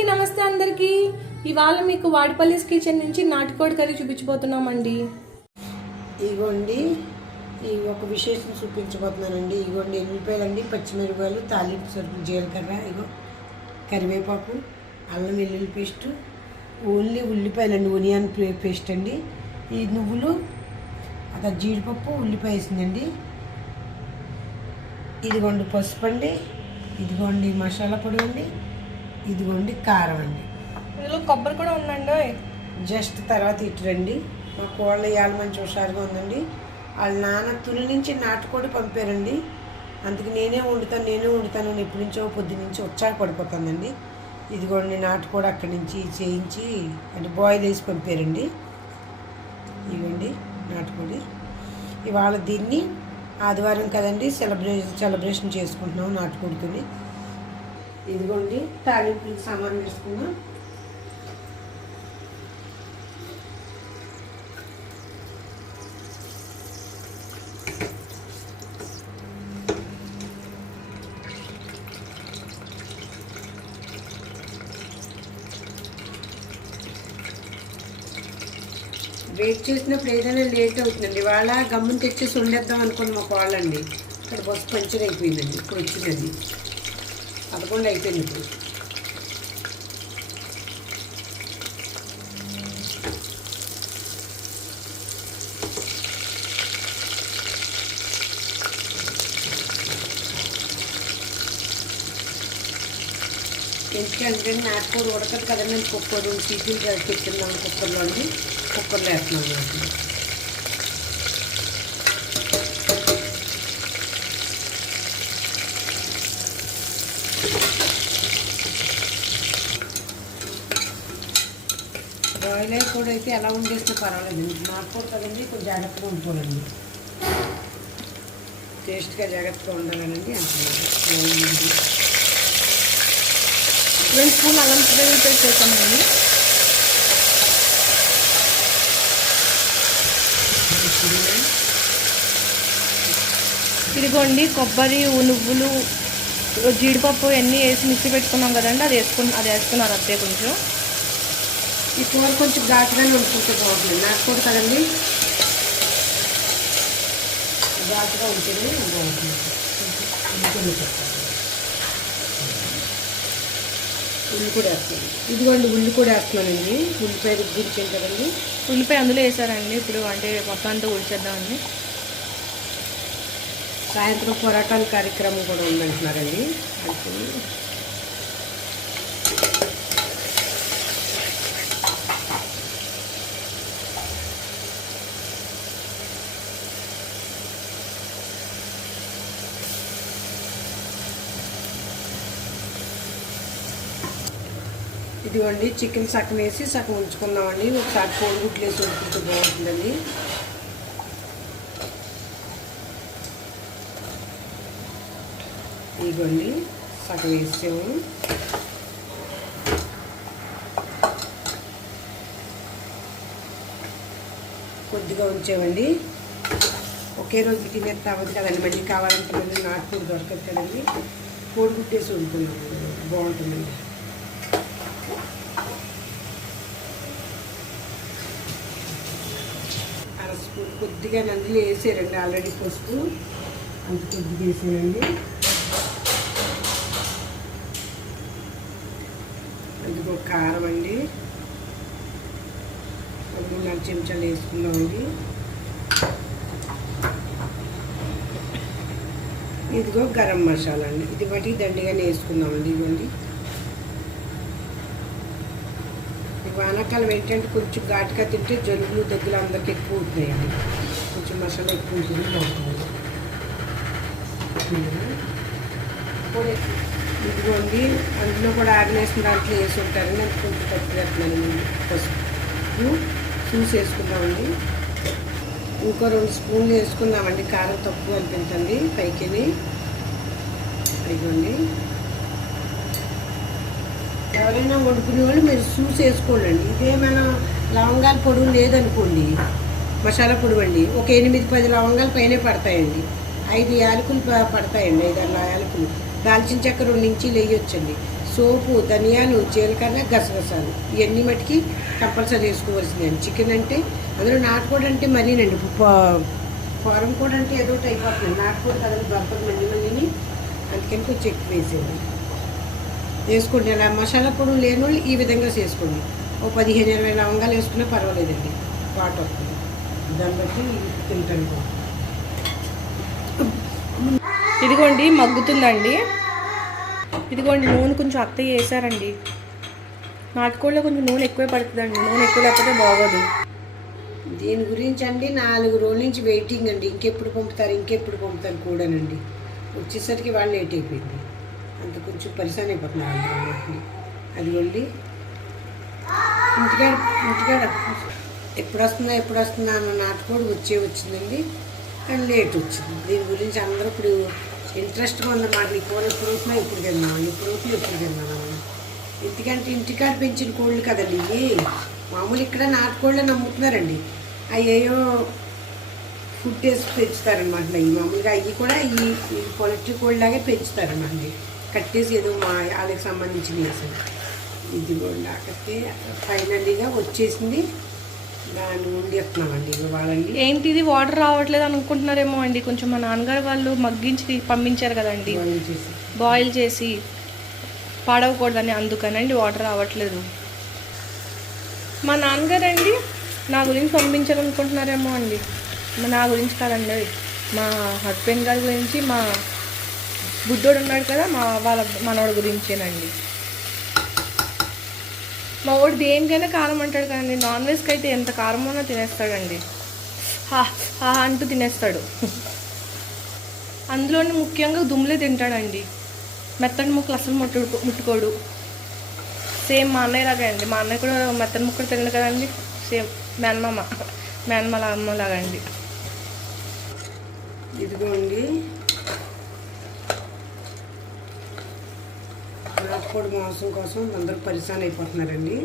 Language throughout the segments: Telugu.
అండి నమస్తే అందరికీ. ఇవాళ మీకు వాడిపల్లిస్ కిచెన్ నుంచి నాటుకోడి కర్రీ చూపించబోతున్నామండి. ఇగోండి ఈ ఒక విశేషం చూపించబోతున్నానండి. ఇగోండి ఎల్లిపాయలండి పచ్చిమిరపకాయలు తాలింపు సరుకులు జీలకర్ర ఇగో కరివేపాకు అల్లం వెల్లుల్లి పేస్ట్ ఓన్లీ ఉల్లిపాయలండి ఒనియన్ పేస్ట్ అండి. ఈ నువ్వులు అక్కడ జీడిపప్పు ఉల్లిపాయ వేసిందండి. ఇదిగోండి పసుపు అండి ఇదిగోండి మసాలా పొడి అండి. ఇదిగోండి కారం అండి ఇందులో కొబ్బరి కూడా ఉందండి జస్ట్ తర్వాత ఇటు రండి. మా కోళ్ళ ఇవాళ మంచి హుషారుగా ఉందండి. వాళ్ళ నాన్న తుని నుంచి నాటుకోడి పంపారండి. అందుకు నేనే వండుతాను నేనే వండుతాను అని ఎప్పటి నుంచో పొద్దు నుంచి ఉత్సాహ పడిపోతుందండి. ఇదిగోండి నాటుకోడి అక్కడి నుంచి చేయించి అంటే బాయిల్ వేసి పంపారండి. ఇవ్వండి నాటుకోడి. ఇవాళ దీన్ని ఆదివారం కదండి సెలబ్రేషన్ సెలబ్రేషన్ చేసుకుంటున్నాం నాటుకోడితోని. ఇదిగోండి తాలింపులకు సామాన్ వేసుకున్నాం వెయిట్ చేసినప్పుడు ఏదైనా లేట్ అవుతుందండి. వాళ్ళ గమ్మును తెచ్చేసి వండేద్దాం అనుకున్న మా వాళ్ళండి ఇక్కడ బస్సు పంచర్ అయిపోయిందండి. ఇప్పుడు వచ్చింది పదకొండు అయిపోయింది ఇప్పుడు. ఎందుకంటే నాటుకోడి ఉడకదు కదండి కుక్కర్ సీట్లు పెట్టిందాం కుక్కర్లో అండి కుక్కర్లో వేస్తున్నాం బాయిల్ అయ్యి కూడా అయితే ఎలా ఉండేస్తే పర్వాలేదు. నాటుకోడి కదండి కొంచెం జాగ్రత్తగా ఉండిపోవాలండి టేస్ట్గా జాగ్రత్తగా ఉండాలనండి అంటున్నాను. రెండు స్పూన్ అల్లం పిల్లలు పేస్ట్ వేసామండి ఇదిగోండి కొబ్బరి నువ్వులు జీడిపప్పు అన్నీ వేసి మిక్సీ పెట్టుకున్నాం కదండి అది వేసుకుని అది వేసుకున్నాను అంతే కొంచెం? ఈ కూర కొంచెం ఘాటుగానే ఉంటుంటే బాగుంటుంది. నాకు కూడా కదండి. ఘాటుగా ఉంటేనే బాగుంటుంది. ఉల్లి కూడా వేస్తున్నాను. ఇదిగోండి ఉల్లి కూడా వేస్తున్నానండి. ఉల్లిపాయ రుబ్బించాను కదండి. ఉల్లిపాయ అందులో వేసారండి. ఇప్పుడు అంటే మొత్తం అంతా ఉడిచేద్దామండి. సాయంత్రం పోరాటాల కార్యక్రమం కూడా ఉందంటున్నారండి. అందుకని ఇదిగోండి చికెన్ సగం వేసి సగం ఉంచుకుందామండి ఒకసారి కోడిగుడ్లు వేసి ఉంచుకుంటే బాగుంటుందండి ఇదిగోండి సగం వేసాము. కొద్దిగా ఉంచామండి. ఒకే రోజు తినేది అవ్వదు కదండి మళ్ళీ కావాలంటే మళ్ళీ నాటుకోడి దొరకదు కదండి. కోడిగుడ్డేసి ఉంటుంది బాగుంటుందండి. పసుపు కొద్దిగా అందులో వేసారండి ఆల్రెడీ పసుపు. అంత కొద్దిగా వేసానండి అందుకో కారం అండి. ఒక మూడు నాలుగు చెంచాలు వేసుకున్నామండి ఇదిగో గరం మసాలా అండి. ఇది బట్టి దండిగానే వేసుకున్నామండి ఇదిగోండి ఈ వానాకాలం ఏంటంటే కొంచెం ఘాటుగా తింటే జలుబులు దగ్గర అందరికి ఎక్కువ అవుతున్నాయండి. కొంచెం మసాలా ఎక్కువ ఉంటుంది బాగుంటుంది ఇదిగోండి అందులో కూడా ఆగ్నేసిన దాంట్లో వేసి ఉంటారని నేను కొంచెం పప్పు పసుపు చూసి వేసుకున్నామండి ఇంకో రెండు స్పూన్లు వేసుకున్నామండి కారం తక్కువ అనిపించండి పైకిని. ఇదిగోండి. ఎవరైనా వండుకునే వాళ్ళు మీరు చూసి వేసుకోండి. ఇదేమైనా లవంగాల పొడి లేదనుకోండి మసాలా పొడి అండి ఒక ఎనిమిది పది లవంగాలు పైనే పడతాయండి. ఐదు యాలకులు పడతాయండి ఐదు అలా యాలకులు. దాల్చిన చెక్క రెండు నుంచి వేయొచ్చండి. సోపు ధనియాలు జీలకర్ర గసగసాలు. ఇవన్నీ మటుకి కంపల్సరీ వేసుకోవాల్సిందండి చికెన్ అంటే అందులో నాటుకోడి అంటే మరీనండి. ఫారం కూడా అంటే ఏదో టైప్ అవుతుంది నాటుకోడి కదా బలపడి మళ్ళీ మళ్ళీని. అందుకని కొంచెం ఎక్కువ వేసేయండి వేసుకోండి అలా మసాలా పొడి లేని వాళ్ళు ఈ విధంగా చేసుకోండి. ఓ పదిహేను ఇరవై లవంగాలు వేసుకున్నా పర్వాలేదండి. వాటర్ వస్తుంది. దాన్ని బట్టి తింటాను. ఇదిగోండి మగ్గుతుందండి. ఇదిగోండి నూనె కొంచెం అత్తయ్య వేసారండి నాటుకోళ్ళలో కొంచెం నూనె ఎక్కువే పడుతుందండి. నూనె ఎక్కువ లేకపోతే బాగోదు. దీని గురించి అండి నాలుగు రోజుల నుంచి వెయిటింగ్ అండి. ఇంకెప్పుడు పంపుతారు ఇంకెప్పుడు పంపుతారు కూడానండి. వచ్చేసరికి వాళ్ళు లేట్ అయిపోయింది. అంత కొంచెం పరిశాన్ అయిపోతున్నారు అది వెళ్ళి ఇంటికాడ ఇంటికాడ ఎప్పుడు వస్తుందా ఎప్పుడు వస్తుందా అన్న నాటుకోడి వచ్చే వచ్చిందండి. అండ్ లేట్ వచ్చింది. దీని గురించి అందరూ ఇప్పుడు ఇంట్రెస్ట్గా ఉందన్నమాట ఈ కూర ఎప్పుడు అవుతున్నా ఇప్పుడు తిన్నాం ఎప్పుడు అవుతున్నా ఎప్పుడు తిన్నాను ఎందుకంటే ఇంటికాడ పెంచిన కోళ్ళు కదండి ఇవి. మామూలు ఇక్కడ నాటుకోళ్ళే నమ్ముతున్నారండి. అయ్యో ఫుడ్ వేసి పెంచుతారనమాట ఇవి మామూలుగా అవి కూడా ఈ ఈ పొలట్రీ కోళ్ళలాగే పెంచుతారన్నమాట. కట్టేసి ఏదో మా వాళ్ళకి సంబంధించిన వేసాను ఇది కూడా కట్టే ఫైనల్లీగా వచ్చేసింది. దాన్ని వండిస్తున్నామండి ఇక వాళ్ళని. ఏంటిది? వాటర్ రావట్లేదు అనుకుంటున్నారేమో అండి. కొంచెం మా నాన్నగారు వాళ్ళు మగ్గించి పంపించారు కదండి. బాయిల్ చేసి. పాడవకూడదని అందుకనండి వాటర్ రావట్లేదు. మా నాన్నగారు అండి నా గురించి పంపించాలనుకుంటున్నారేమో అండి. మా నా గురించి కాదండి. మా హస్బెండ్ గారి గురించి మా బుద్ధోడు ఉన్నాడు కదా మా వాళ్ళ మనవాడి గురించేనండి. మా వాడు దేనికైనా కారం అంటాడు కదండి నాన్ వెజ్కి అయితే ఎంత కారమోనో తినేస్తాడండి. హా హా అంటూ తినేస్తాడు. అందులోనే ముఖ్యంగా దుమ్ములే తింటాడండి. మెత్తని ముక్కలు అసలు ముట్టు ముట్టుకోడు. సేమ్ మా అన్నయ్య లాగా అండి. మా అన్నయ్య కూడా మెత్తని ముక్కలు తినడు కదండి. సేమ్ మేనమామ మేనమాల అమ్మ లాగా అండి. ఇదిగోండి. నాటుకోడి మాంసం కోసం అందరూ పరిశాన్ అయిపోతున్నారండి.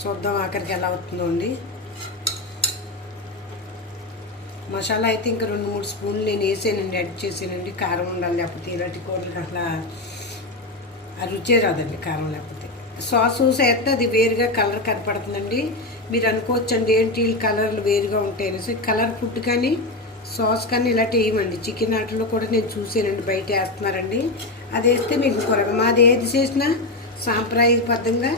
చూద్దాం ఆఖరికి ఎలా అవుతుందో అండి. మసాలా అయితే ఇంకా రెండు మూడు స్పూన్లు నేను వేసానండి యాడ్ చేసానండి. కారం ఉండాలి లేకపోతే ఇలాంటి కూరలకు అట్లా రుచే రాదండి కారం లేకపోతే. సాస్ వేస్తే అది వేరుగా కలర్ కనపడుతుందండి. మీరు అనుకోవచ్చండి ఏంటి కలర్లు వేరుగా ఉంటాయి అనేసి కలర్ ఫుడ్ కానీ సాస్ కానీ ఇలాంటి వేయమండి చికెన్ ఆటల్లో కూడా నేను చూసానండి బయట వేస్తున్నారండి. అది వేస్తే మీకు కూర మాది ఏది చేసినా సాంప్రదాయబద్ధంగా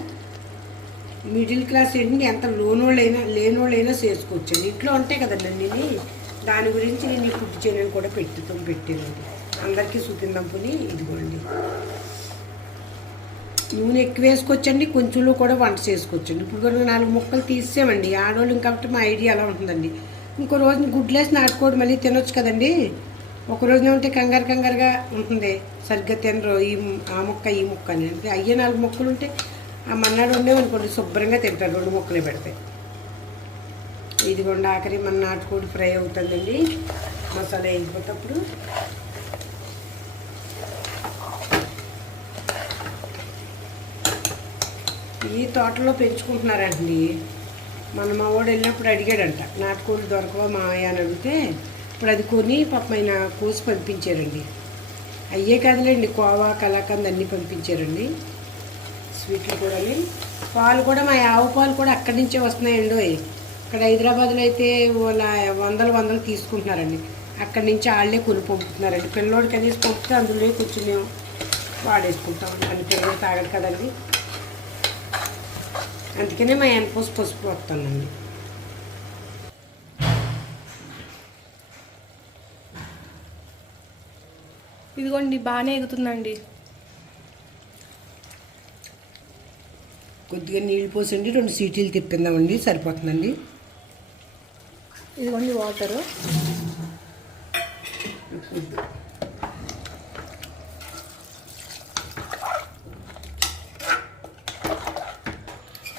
మిడిల్ క్లాస్ ఏంటంటే ఎంత లోనోళ్ళైనా లేనోళ్ళైనా చేసుకోవచ్చండి. ఇంట్లో ఉంటాయి కదండి దాని గురించి నేను ఇప్పుడు చేయడం చేయడానికి కూడా పెట్టుతాం పెట్టానండి. అందరికీ చూపిందంపుని ఇదిగోండి. నూనె ఎక్కువ వేసుకోవచ్చండి. కొంచెంలో కూడా వంట చేసుకోవచ్చండి. ఇప్పుడు కూడా నాలుగు ముక్కలు తీసేమండి ఆడవాళ్ళు కాబట్టి మా ఐడియా అలా ఉంటుందండి. ఇంకో రోజు గుడ్లేసి నాటుకోడు మళ్ళీ తినొచ్చు కదండి. ఒక రోజున ఉంటే కంగారు కంగారుగా ఉంటుంది. సరిగ్గా తినరు. ఈ ఆ ముక్క ఈ ముక్క అని. అంటే అయ్యే నాలుగు మొక్కలు ఉంటే ఆ మన్నాడు ఉండేవనుకోండి శుభ్రంగా తింటారు రెండు ముక్కలే పెడతాయి ఇదిగోండి ఆఖరి మన నాటుకోడి ఫ్రై అవుతుందండి. మసాలా వేసిపోతప్పుడు ఈ తోటలో పెంచుకుంటున్నారండి. మన మా వాడు వెళ్ళినప్పుడు అడిగాడంట నాటుకోళ్ళు దొరకవా మా అయ్య అని అడిగితే ఇప్పుడు అది కొని పాప ఆయన కోసి పంపించారండి. అయ్యే కాదులేండి కోవా కలాకంద్ అన్నీ పంపించారండి. స్వీట్లు కూడా పాలు కూడా మా ఆవు పాలు కూడా అక్కడి నుంచే వస్తున్నాయండి ఇక్కడ హైదరాబాద్లో అయితే వాళ్ళ వందలు వందలు తీసుకుంటున్నారండి. అక్కడి నుంచి వాళ్ళే కొని పంపుతున్నారండి. పిల్లోడికి అనేసి పంపితే అందులో కొంచెం మేము వాడేసుకుంటాం. అని పిల్లలు తాగడు కదండి. అందుకనే మా ఎన్పోస్ పసుపు వస్తానండి ఇదిగోండి బాగానే ఎగుతుందండి. కొద్దిగా నీళ్ళు పోసండి రెండు సీటీలు తిప్పిందామండి సరిపోతుందండి. ఇదిగోండి వాటరు.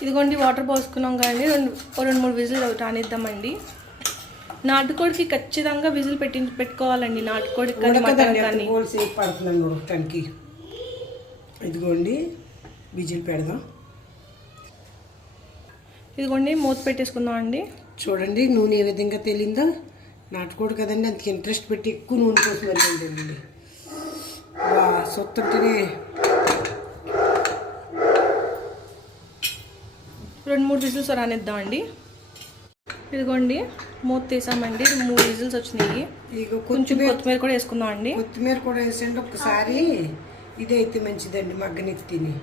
ఇదిగోండి వాటర్ పోసుకున్నాం కదండి రెండు రెండు మూడు విజిల్ రానిద్దామండి. నాటుకోడికి ఖచ్చితంగా విజిల్ పెట్టి పెట్టుకోవాలండి నాటుకోడికి కానీ కానీ. పడుతుందండి ఉడకటానికి. ఇదిగోండి విజిల్ పెడదాం. ఇదిగోండి మూత పెట్టేసుకుందాం అండి. చూడండి నూనె ఏ విధంగా తేలిందో. నాటుకోడు కదండి అంత ఇంట్రెస్ట్ పెట్టి ఎక్కువ నూనె కోసం వెళ్ళండి వా రెండు మూడు విజిల్స్ రానిద్దామండి. ఇదిగోండి మూత తీసామండి. మూడు విజిల్స్ వచ్చినాయి. కొంచెం కొత్తిమీర కూడా వేసుకుందాం అండి కొత్తిమీర కూడా వేసండి ఒక్కసారి ఇదైతే మంచిదండి మగ్గనెత్తిని.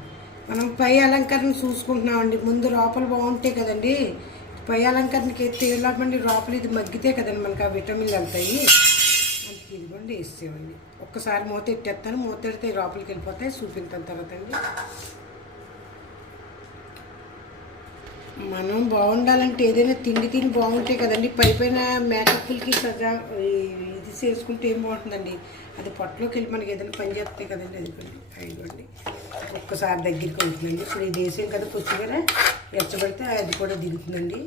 మనం పై అలంకరణ చూసుకుంటున్నామండి. ముందు లోపల బాగుంటాయి కదండి. పై అలంకరణకి ఎత్తి వెళ్ళమండి లోపల ఇది మగ్గితే కదండి మనకి ఆ విటమిన్లు వెళ్తాయి. అందుకే ఇదిగోండి వేసేవండి ఒక్కసారి మూత ఎట్టేస్తాను మూత ఎడితే లోపలికి వెళ్ళిపోతాయి. చూపించిన తర్వాత అండి. మనం బాగుండాలంటే ఏదైనా తిండి తిని బాగుంటాయి కదండి. పై పైన మేకప్లకి సజా ఇది చేసుకుంటే ఏం బాగుంటుందండి? అది పొట్టలోకి వెళ్ళి మనకి ఏదైనా పని చేస్తాయి కదండి అది అయిపోండి ఒక్కసారి దగ్గరికి వెళ్తుందండి. ఇప్పుడు ఇది వేసాం కదా కొత్తిమీర ఎచ్చబడితే అది కూడా దిగుతుందండి.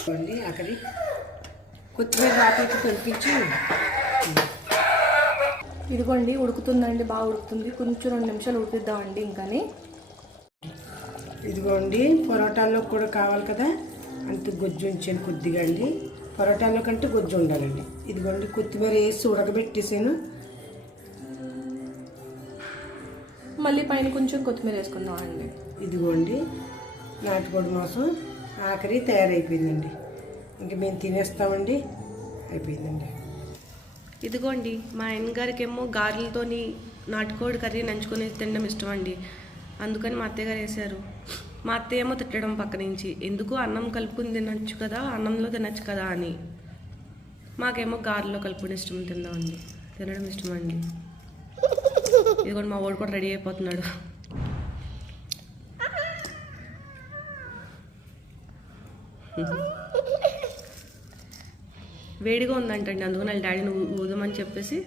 ఇవ్వండి అక్కడి కొత్తిమీర రాత్రికి కనిపించి. ఇదిగోండి ఉడుకుతుందండి బాగా ఉడుకుతుంది. కొంచెం రెండు నిమిషాలు ఉడికిద్దామండి ఇంకాని. ఇదిగోండి పొరోటాల్లో కూడా కావాలి కదా? అంత గొజ్జు ఉంచాను కొద్దిగా అండి. పొరోటాల్లో కంటే గొజ్జు ఉండాలండి. ఇదిగోండి కొత్తిమీర వేసి ఉడకబెట్టేసాను. మళ్ళీ పైన కొంచెం కొత్తిమీర వేసుకుందాం అండి. ఇదిగోండి నాటుకోడి మాంసం ఆఖరి తయారైపోయిందండి. ఇంక మేము తినేస్తామండి. అయిపోయిందండి. ఇదిగోండి మా ఆయన గారికి ఏమో గారెలతోని నాటుకోడి కర్రీ నంచుకొని తినడం ఇష్టం అండి. అందుకని మా అత్తయ్య గారు వేశారు. మా అత్తయ్య ఏమో తిట్టడం పక్క నుంచి ఎందుకు అన్నం కలుపుకుని తినచ్చు కదా? అన్నంలో తినచ్చు కదా? అని. మాకేమో గారెలో కలుపుకుని ఇష్టం తిందామండి. తినడం ఇష్టం అండి ఇదిగోండి మా వాడు కూడా రెడీ అయిపోతున్నాడు. వేడిగా ఉందంటండి అందుకని వాళ్ళ డాడీని ఊదమని చెప్పేసి